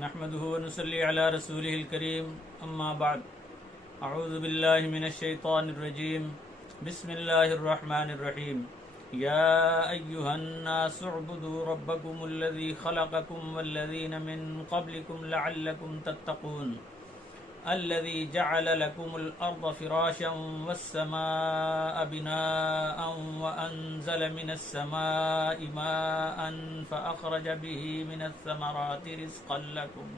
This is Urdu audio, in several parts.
نحمده ونصلي على رسوله الكريم اما بعد اعوذ بالله من الشيطان الرجيم بسم الله الرحمن الرحيم يا ايها الناس اعبدوا ربكم الذي خلقكم والذين من قبلكم لعلكم تتقون الذي جعل لكم الأرض فراشا والسماء بناء وأنزل من السماء ماء فأخرج به من الثمرات رزقا لكم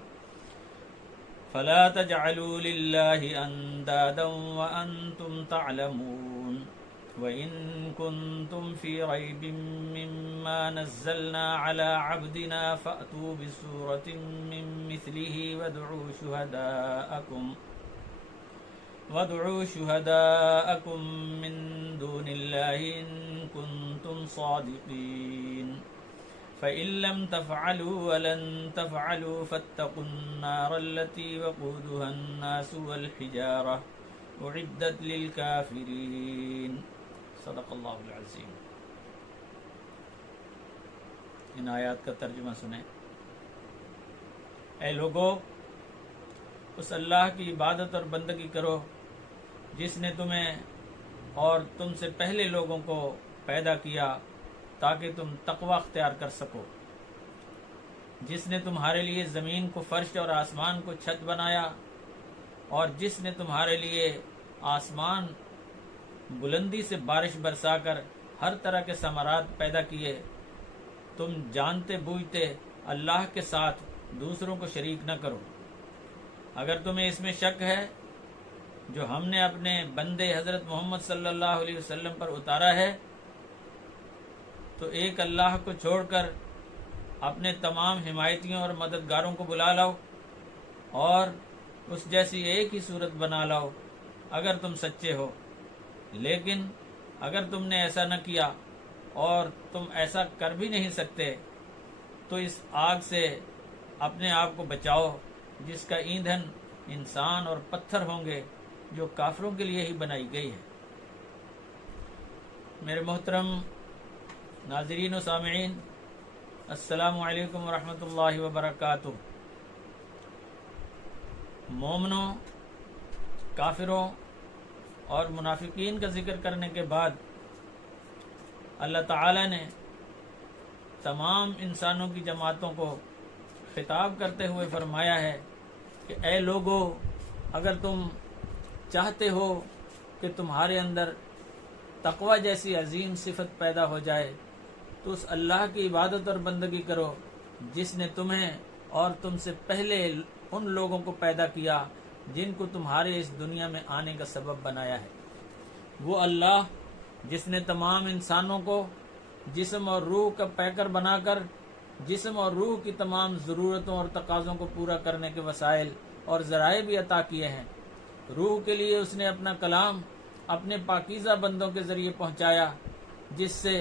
فلا تجعلوا لله أندادا وأنتم تعلمون وإن كنتم في ريب مما نزلنا على عبدنا فأتوا بسورة من مثله وادعوا شهداءكم من دون الله إن كنتم صادقين فإن لم تفعلوا ولن تفعلوا فاتقوا النار التي وقودها الناس والحجارة أعدت للكافرين صدق اللہ العظیم۔ ان آیات کا ترجمہ سنیں۔ اے لوگو، اس اللہ کی عبادت اور بندگی کرو جس نے تمہیں اور تم سے پہلے لوگوں کو پیدا کیا تاکہ تم تقوی اختیار کر سکو، جس نے تمہارے لیے زمین کو فرش اور آسمان کو چھت بنایا، اور جس نے تمہارے لیے آسمان بلندی سے بارش برسا کر ہر طرح کے ثمرات پیدا کیے، تم جانتے بوجھتے اللہ کے ساتھ دوسروں کو شریک نہ کرو۔ اگر تمہیں اس میں شک ہے جو ہم نے اپنے بندے حضرت محمد صلی اللہ علیہ وسلم پر اتارا ہے، تو ایک اللہ کو چھوڑ کر اپنے تمام حمایتیوں اور مددگاروں کو بلا لاؤ اور اس جیسی ایک ہی صورت بنا لاؤ اگر تم سچے ہو۔ لیکن اگر تم نے ایسا نہ کیا اور تم ایسا کر بھی نہیں سکتے تو اس آگ سے اپنے آپ کو بچاؤ جس کا ایندھن انسان اور پتھر ہوں گے، جو کافروں کے لیے ہی بنائی گئی ہے۔ میرے محترم ناظرین و سامعین، السلام علیکم ورحمۃ اللہ وبرکاتہ۔ مومنوں، کافروں اور منافقین کا ذکر کرنے کے بعد اللہ تعالی نے تمام انسانوں کی جماعتوں کو خطاب کرتے ہوئے فرمایا ہے کہ اے لوگو، اگر تم چاہتے ہو کہ تمہارے اندر تقوی جیسی عظیم صفت پیدا ہو جائے تو اس اللہ کی عبادت اور بندگی کرو جس نے تمہیں اور تم سے پہلے ان لوگوں کو پیدا کیا جن کو تمہارے اس دنیا میں آنے کا سبب بنایا ہے۔ وہ اللہ جس نے تمام انسانوں کو جسم اور روح کا پیکر بنا کر جسم اور روح کی تمام ضرورتوں اور تقاضوں کو پورا کرنے کے وسائل اور ذرائع بھی عطا کیے ہیں۔ روح کے لیے اس نے اپنا کلام اپنے پاکیزہ بندوں کے ذریعے پہنچایا جس سے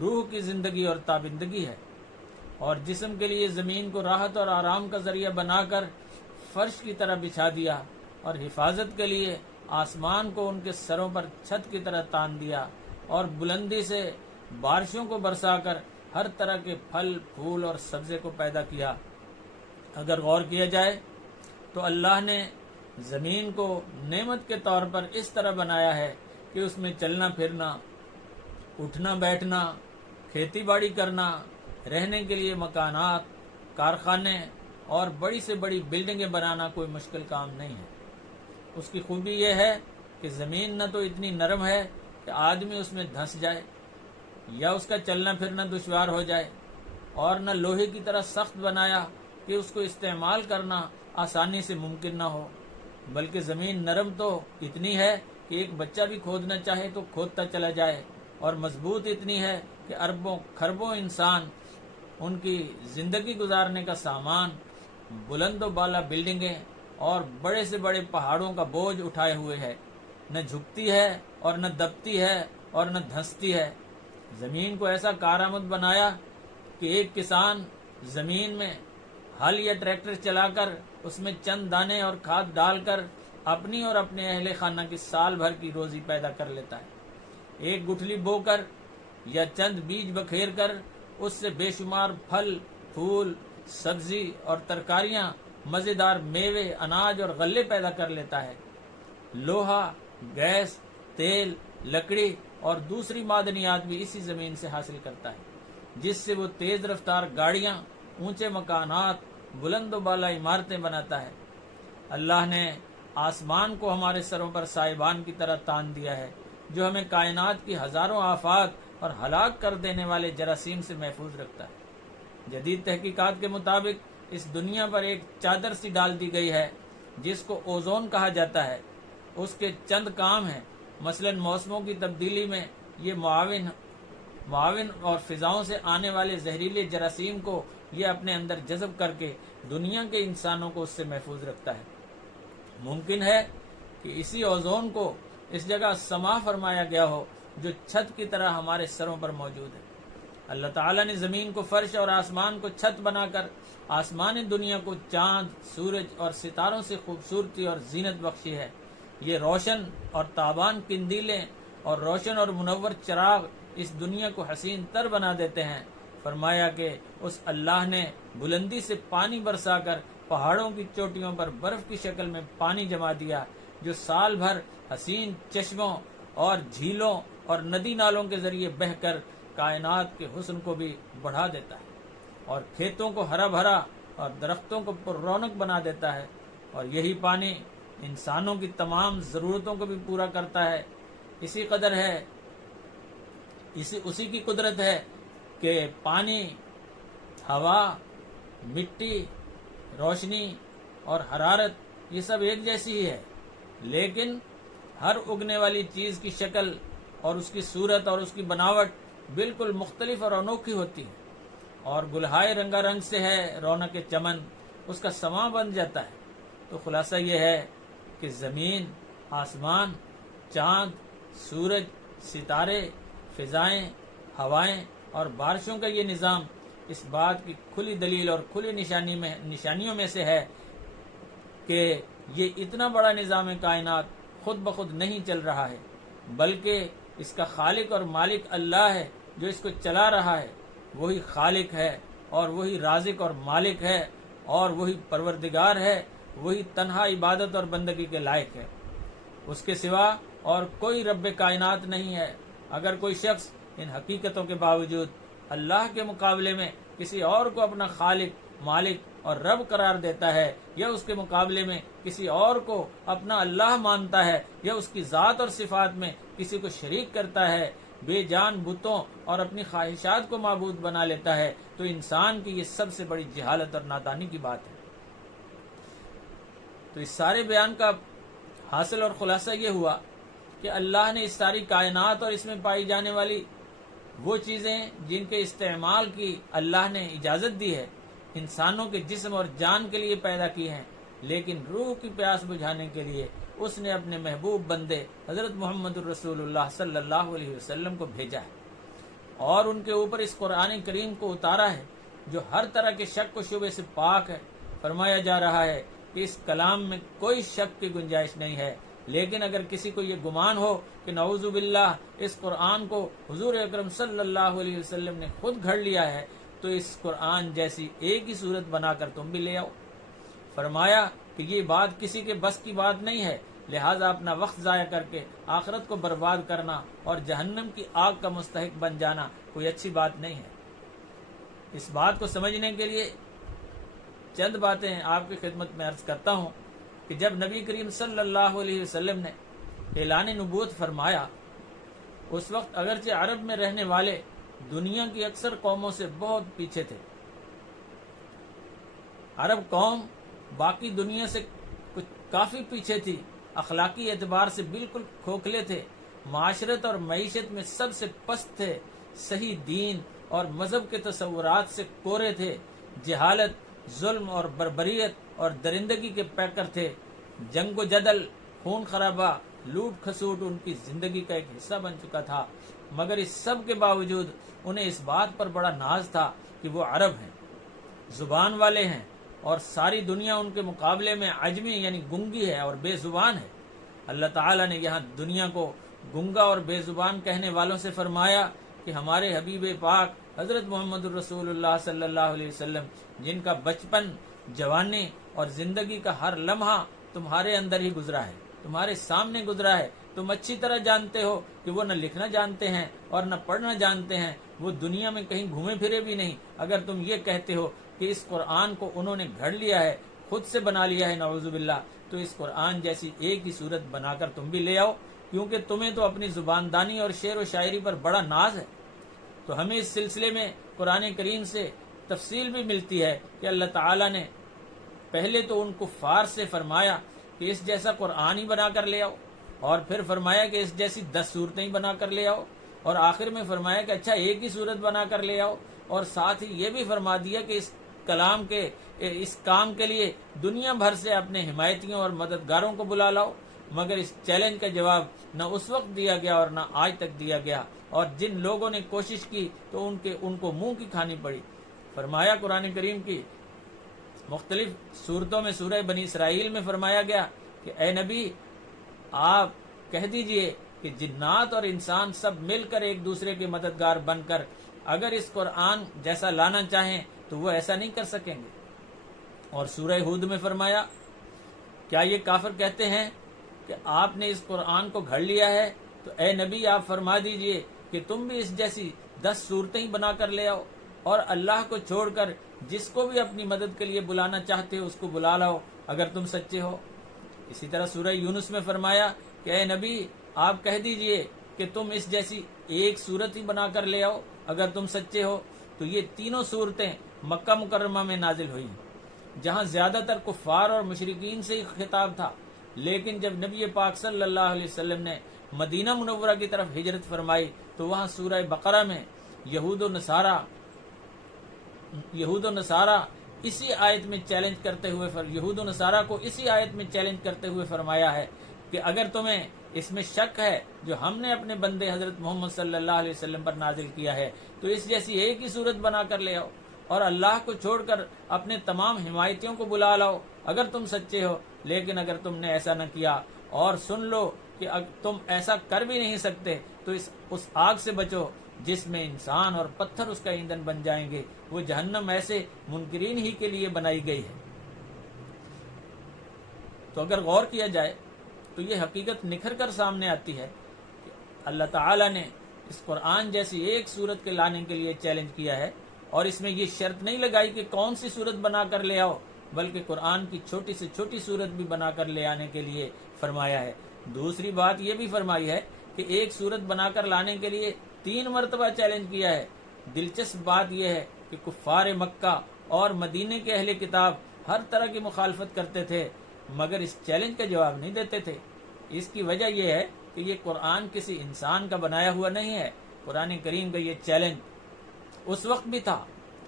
روح کی زندگی اور تابندگی ہے، اور جسم کے لیے زمین کو راحت اور آرام کا ذریعہ بنا کر فرش کی طرح بچھا دیا، اور حفاظت کے لیے آسمان کو ان کے سروں پر چھت کی طرح تان دیا، اور بلندی سے بارشوں کو برسا کر ہر طرح کے پھل پھول اور سبزے کو پیدا کیا۔ اگر غور کیا جائے تو اللہ نے زمین کو نعمت کے طور پر اس طرح بنایا ہے کہ اس میں چلنا پھرنا، اٹھنا بیٹھنا، کھیتی باڑی کرنا، رہنے کے لیے مکانات، کارخانے اور بڑی سے بڑی بلڈنگیں بنانا کوئی مشکل کام نہیں ہے۔ اس کی خوبی یہ ہے کہ زمین نہ تو اتنی نرم ہے کہ آدمی اس میں دھنس جائے یا اس کا چلنا پھرنا دشوار ہو جائے، اور نہ لوہے کی طرح سخت بنایا کہ اس کو استعمال کرنا آسانی سے ممکن نہ ہو، بلکہ زمین نرم تو اتنی ہے کہ ایک بچہ بھی کھودنا چاہے تو کھودتا چلا جائے، اور مضبوط اتنی ہے کہ اربوں کھربوں انسان ان کی زندگی گزارنے کا سامان، بلند و بالا بلڈنگیں اور بڑے سے بڑے پہاڑوں کا بوجھ اٹھائے ہوئے ہے، نہ جھکتی ہے اور نہ دبتی ہے اور نہ دھنستی ہے۔ زمین کو ایسا کارآمد بنایا کہ ایک کسان زمین میں ہل یا ٹریکٹر چلا کر اس میں چند دانے اور کھاد ڈال کر اپنی اور اپنے اہل خانہ کی سال بھر کی روزی پیدا کر لیتا ہے۔ ایک گٹھلی بو کر یا چند بیج بکھیر کر اس سے بے شمار پھل پھول سبزی اور ترکاریاں، مزیدار میوے، اناج اور غلے پیدا کر لیتا ہے۔ لوہا، گیس، تیل، لکڑی اور دوسری معدنیات بھی اسی زمین سے حاصل کرتا ہے، جس سے وہ تیز رفتار گاڑیاں، اونچے مکانات، بلند و بالا عمارتیں بناتا ہے۔ اللہ نے آسمان کو ہمارے سروں پر سائبان کی طرح تان دیا ہے، جو ہمیں کائنات کی ہزاروں آفات اور ہلاک کر دینے والے جراثیم سے محفوظ رکھتا ہے۔ جدید تحقیقات کے مطابق اس دنیا پر ایک چادر سی ڈال دی گئی ہے جس کو اوزون کہا جاتا ہے۔ اس کے چند کام ہیں، مثلا موسموں کی تبدیلی میں یہ معاون اور فضاؤں سے آنے والے زہریلے جراثیم کو یہ اپنے اندر جذب کر کے دنیا کے انسانوں کو اس سے محفوظ رکھتا ہے۔ ممکن ہے کہ اسی اوزون کو اس جگہ سما فرمایا گیا ہو جو چھت کی طرح ہمارے سروں پر موجود ہے۔ اللہ تعالیٰ نے زمین کو فرش اور آسمان کو چھت بنا کر آسمانی دنیا کو چاند، سورج اور ستاروں سے خوبصورتی اور زینت بخشی ہے۔ یہ روشن اور تابان قندیلیں اور روشن اور منور چراغ اس دنیا کو حسین تر بنا دیتے ہیں۔ فرمایا کہ اس اللہ نے بلندی سے پانی برسا کر پہاڑوں کی چوٹیوں پر برف کی شکل میں پانی جما دیا، جو سال بھر حسین چشموں اور جھیلوں اور ندی نالوں کے ذریعے بہہ کر کائنات کے حسن کو بھی بڑھا دیتا ہے، اور کھیتوں کو ہرا بھرا اور درختوں کو پر رونق بنا دیتا ہے۔ اور یہی پانی انسانوں کی تمام ضرورتوں کو بھی پورا کرتا ہے۔ اسی کی قدرت ہے کہ پانی، ہوا، مٹی، روشنی اور حرارت یہ سب ایک جیسی ہی ہے، لیکن ہر اگنے والی چیز کی شکل اور اس کی صورت اور اس کی بناوٹ بالکل مختلف اور انوکھی ہوتی ہے، اور گلہائے رنگا رنگ سے ہے رونق چمن اس کا سماں بن جاتا ہے۔ تو خلاصہ یہ ہے کہ زمین، آسمان، چاند، سورج، ستارے، فضائیں، ہوائیں اور بارشوں کا یہ نظام اس بات کی کھلی دلیل اور کھلی نشانیوں میں سے ہے کہ یہ اتنا بڑا نظام کائنات خود بخود نہیں چل رہا ہے، بلکہ اس کا خالق اور مالک اللہ ہے جو اس کو چلا رہا ہے۔ وہی خالق ہے اور وہی رازق اور مالک ہے اور وہی پروردگار ہے، وہی تنہا عبادت اور بندگی کے لائق ہے۔ اس کے سوا اور کوئی رب کائنات نہیں ہے۔ اگر کوئی شخص ان حقیقتوں کے باوجود اللہ کے مقابلے میں کسی اور کو اپنا خالق، مالک اور رب قرار دیتا ہے، یا اس کے مقابلے میں کسی اور کو اپنا اللہ مانتا ہے، یا اس کی ذات اور صفات میں کسی کو شریک کرتا ہے، بے جان بتوں اور اپنی خواہشات کو معبود بنا لیتا ہے، تو انسان کی یہ سب سے بڑی جہالت اور نادانی کی بات ہے۔ تو اس سارے بیان کا حاصل اور خلاصہ یہ ہوا کہ اللہ نے اس ساری کائنات اور اس میں پائی جانے والی وہ چیزیں جن کے استعمال کی اللہ نے اجازت دی ہے، انسانوں کے جسم اور جان کے لیے پیدا کی ہیں، لیکن روح کی پیاس بجھانے کے لیے اس نے اپنے محبوب بندے حضرت محمد الرسول اللہ صلی اللہ علیہ وسلم کو بھیجا ہے، اور ان کے اوپر اس قرآن کریم کو اتارا ہے جو ہر طرح کے شک و شبے سے پاک ہے۔ فرمایا جا رہا ہے کہ اس کلام میں کوئی شک کی گنجائش نہیں ہے، لیکن اگر کسی کو یہ گمان ہو کہ نعوذ باللہ اس قرآن کو حضور اکرم صلی اللہ علیہ وسلم نے خود گھڑ لیا ہے، تو اس قرآن جیسی ایک ہی صورت بنا کر تم بھی لے آؤ۔ فرمایا کہ یہ بات کسی کے بس کی بات نہیں ہے، لہٰذا اپنا وقت ضائع کر کے آخرت کو برباد کرنا اور جہنم کی آگ کا مستحق بن جانا کوئی اچھی بات نہیں ہے۔ اس بات کو سمجھنے کے لیے چند باتیں آپ کی خدمت میں عرض کرتا ہوں کہ جب نبی کریم صلی اللہ علیہ وسلم نے اعلان نبوت فرمایا، اس وقت اگرچہ عرب میں رہنے والے دنیا کی اکثر قوموں سے بہت پیچھے تھے۔ عرب قوم باقی دنیا سے کچھ کافی پیچھے تھی، اخلاقی اعتبار سے بالکل کھوکھلے تھے، معاشرت اور معیشت میں سب سے پست تھے، صحیح دین اور مذہب کے تصورات سے کورے تھے، جہالت، ظلم اور بربریت اور درندگی کے پیکر تھے، جنگ و جدل، خون خرابہ، لوٹ کھسوٹ ان کی زندگی کا ایک حصہ بن چکا تھا، مگر اس سب کے باوجود انہیں اس بات پر بڑا ناز تھا کہ وہ عرب ہیں، زبان والے ہیں، اور ساری دنیا ان کے مقابلے میں عجمی یعنی گنگی ہے اور بے زبان ہے۔ اللہ تعالیٰ نے یہاں دنیا کو گنگا اور بے زبان کہنے والوں سے فرمایا کہ ہمارے حبیب پاک حضرت محمد الرسول اللہ صلی اللہ علیہ وسلم، جن کا بچپن، جوانی اور زندگی کا ہر لمحہ تمہارے اندر ہی گزرا ہے، تمہارے سامنے گزرا ہے. تم اچھی طرح جانتے ہو کہ وہ نہ لکھنا جانتے ہیں اور نہ پڑھنا جانتے ہیں، وہ دنیا میں کہیں گھومے پھرے بھی نہیں. اگر تم یہ کہتے ہو کہ اس قرآن کو انہوں نے گھڑ لیا ہے، خود سے بنا لیا ہے، نعوذ باللہ، تو اس قرآن جیسی ایک ہی صورت بنا کر تم بھی لے آؤ، کیونکہ تمہیں تو اپنی زباندانی اور شعر و شاعری پر بڑا ناز ہے. تو ہمیں اس سلسلے میں قرآن کریم سے تفصیل بھی ملتی ہے کہ اللہ تعالیٰ نے پہلے تو ان کفار سے فرمایا کہ اس جیسا قرآن ہی بنا کر لے آؤ، اور پھر فرمایا کہ اس جیسی 10 صورتیں ہی بنا کر لے آؤ، اور آخر میں فرمایا کہ اچھا ایک ہی صورت بنا کر لے آؤ، اور ساتھ ہی یہ بھی فرما دیا کہ اس کام کے لیے دنیا بھر سے اپنے حمایتیوں اور مددگاروں کو بلا لاؤ. مگر اس چیلنج کا جواب نہ اس وقت دیا گیا اور نہ آج تک دیا گیا، اور جن لوگوں نے کوشش کی تو ان کو منہ کی کھانی پڑی. فرمایا قرآن کریم کی مختلف صورتوں میں، سورہ بنی اسرائیل میں فرمایا گیا کہ اے نبی، آپ کہہ دیجئے کہ جنات اور انسان سب مل کر ایک دوسرے کے مددگار بن کر اگر اس قرآن جیسا لانا چاہیں تو وہ ایسا نہیں کر سکیں گے. اور سورہ ہود میں فرمایا، کیا یہ کافر کہتے ہیں کہ آپ نے اس قرآن کو گھڑ لیا ہے؟ تو اے نبی، آپ فرما دیجئے کہ تم بھی اس جیسی 10 صورتیں ہی بنا کر لے آؤ، اور اللہ کو چھوڑ کر جس کو بھی اپنی مدد کے لیے بلانا چاہتے ہو اس کو بلا لاؤ اگر تم سچے ہو. اسی طرح سورہ یونس میں فرمایا کہ اے نبی، آپ کہہ دیجئے کہ تم اس جیسی ایک صورت ہی بنا کر لے آؤ اگر تم سچے ہو. تو یہ تینوں صورتیں مکہ مکرمہ میں نازل ہوئی، جہاں زیادہ تر کفار اور مشرکین سے ہی خطاب تھا. لیکن جب نبی پاک صلی اللہ علیہ وسلم نے مدینہ منورہ کی طرف ہجرت فرمائی تو وہاں سورہ بقرہ میں یہود و نصارہ اسی آیت میں چیلنج کرتے ہوئے یہود و نصارہ کو اسی آیت میں چیلنج کرتے ہوئے فرمایا ہے کہ اگر تمہیں اس میں شک ہے جو ہم نے اپنے بندے حضرت محمد صلی اللہ علیہ وسلم پر نازل کیا ہے تو اس جیسی ایک ہی صورت بنا کر لے آؤ، اور اللہ کو چھوڑ کر اپنے تمام حمایتیوں کو بلا لاؤ اگر تم سچے ہو. لیکن اگر تم نے ایسا نہ کیا اور سن لو کہ تم ایسا کر بھی نہیں سکتے تو اس آگ سے بچو جس میں انسان اور پتھر اس کا ایندھن بن جائیں گے. وہ جہنم ایسے منکرین ہی کے لیے بنائی گئی ہے. تو اگر غور کیا جائے تو یہ حقیقت نکھر کر سامنے آتی ہے کہ اللہ تعالیٰ نے اس قرآن جیسی ایک صورت کے لانے کے لیے چیلنج کیا ہے، اور اس میں یہ شرط نہیں لگائی کہ کون سی صورت بنا کر لے آؤ، بلکہ قرآن کی چھوٹی سے چھوٹی صورت بھی بنا کر لے آنے کے لیے فرمایا ہے. دوسری بات یہ بھی فرمائی ہے کہ ایک صورت بنا کر لانے کے لیے 3 مرتبہ چیلنج کیا ہے. دلچسپ بات یہ ہے کہ کفار مکہ اور مدینے کے اہل کتاب ہر طرح کی مخالفت کرتے تھے مگر اس چیلنج کا جواب نہیں دیتے تھے. اس کی وجہ یہ ہے کہ یہ قرآن کسی انسان کا بنایا ہوا نہیں ہے. قرآن کریم کا یہ چیلنج اس وقت بھی تھا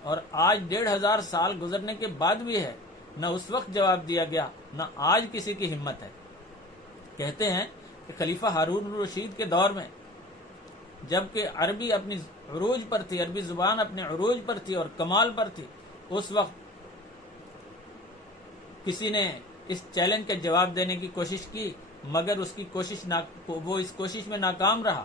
اور آج 1500 سال گزرنے کے بعد بھی ہے. نہ اس وقت جواب دیا گیا نہ آج کسی کی ہمت ہے. کہتے ہیں کہ خلیفہ ہارون الرشید کے دور میں جبکہ عربی اپنی عروج پر تھی، عربی زبان اپنے عروج پر تھی اور کمال پر تھی، اس وقت کسی نے اس چیلنج کا جواب دینے کی کوشش کی مگر وہ اس کوشش میں ناکام رہا.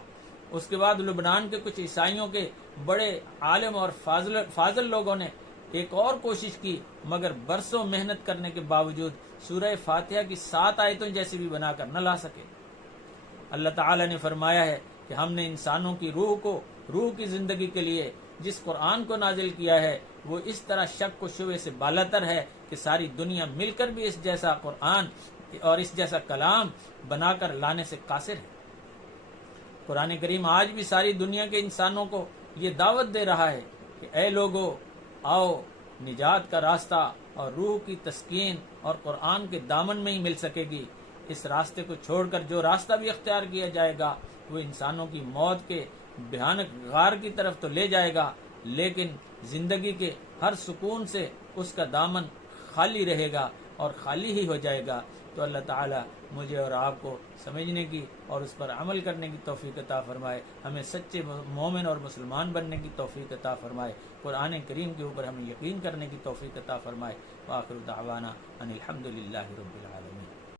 اس کے بعد لبنان کے کچھ عیسائیوں کے بڑے عالم اور فاضل لوگوں نے ایک اور کوشش کی مگر برسوں محنت کرنے کے باوجود سورہ فاتحہ کی 7 آیتوں جیسی بھی بنا کر نہ لا سکے. اللہ تعالی نے فرمایا ہے کہ ہم نے انسانوں کی روح کی زندگی کے لیے جس قرآن کو نازل کیا ہے وہ اس طرح شک و شبہ سے بالاتر ہے کہ ساری دنیا مل کر بھی اس جیسا قرآن اور اس جیسا کلام بنا کر لانے سے قاصر ہے. قرآن کریم آج بھی ساری دنیا کے انسانوں کو یہ دعوت دے رہا ہے کہ اے لوگو، آؤ، نجات کا راستہ اور روح کی تسکین اور قرآن کے دامن میں ہی مل سکے گی. اس راستے کو چھوڑ کر جو راستہ بھی اختیار کیا جائے گا وہ انسانوں کی موت کے بھیانک غار کی طرف تو لے جائے گا، لیکن زندگی کے ہر سکون سے اس کا دامن خالی رہے گا اور خالی ہی ہو جائے گا. تو اللہ تعالیٰ مجھے اور آپ کو سمجھنے کی اور اس پر عمل کرنے کی توفیق عطا فرمائے. ہمیں سچے مومن اور مسلمان بننے کی توفیق عطا فرمائے. قرآن کریم کے اوپر ہمیں یقین کرنے کی توفیق عطا فرمائے. وآخر دعوانا ان الحمد للہ رب العالمین.